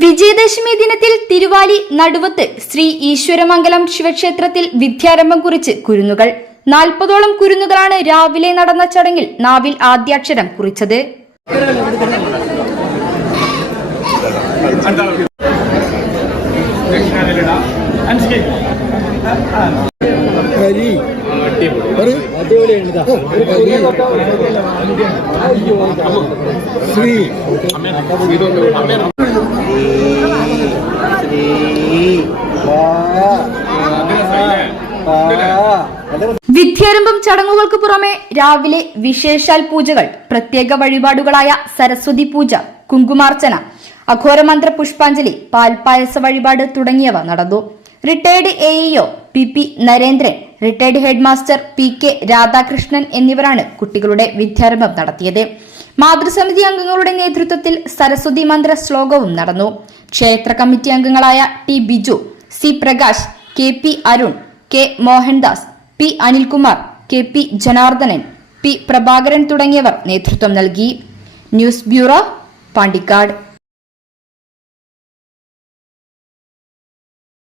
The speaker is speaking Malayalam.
വിജയദശമി ദിനത്തിൽ തിരുവാലി നടുവത്ത് ശ്രീ ഈശ്വരമംഗലം ശിവക്ഷേത്രത്തിൽ വിദ്യാരംഭം കുറിച്ച് കുരുന്നുകൾ. നാൽപ്പതോളം കുരുന്നുകളാണ് രാവിലെ നടന്ന ചടങ്ങിൽ നാവിൽ ആദ്യാക്ഷരം കുറിച്ചത്. ശ്രീ വിദ്യാരംഭം ചടങ്ങുകൾക്ക് പുറമെ രാവിലെ വിശേഷാൽ പൂജകൾ പ്രത്യേക വഴിപാടുകളായ സരസ്വതി പൂജ കുങ്കുമാർച്ചന അഘോരമന്ത്ര പുഷ്പാഞ്ജലി പാൽപായസ വഴിപാട് തുടങ്ങിയവ നടന്നു. Retired A EO P P Narendran retired headmaster P K Radhakrishnan എന്നിവരാണ് കുട്ടികളുടെ വിദ്യാരംഭം നടത്തിയത്. മാതൃസമിതി അംഗങ്ങളുടെ നേതൃത്വത്തിൽ സരസ്വതി മന്ത്ര ശ്ലോകവും നടന്നു. ക്ഷേത്ര കമ്മിറ്റി അംഗങ്ങളായ T Biju C Prakash K P Arun K Mohandas P Anilkumar K P Janardhanan P Prabhakaran തുടങ്ങിയവർ നേതൃത്വം നൽകി. News bureau Pandikkad.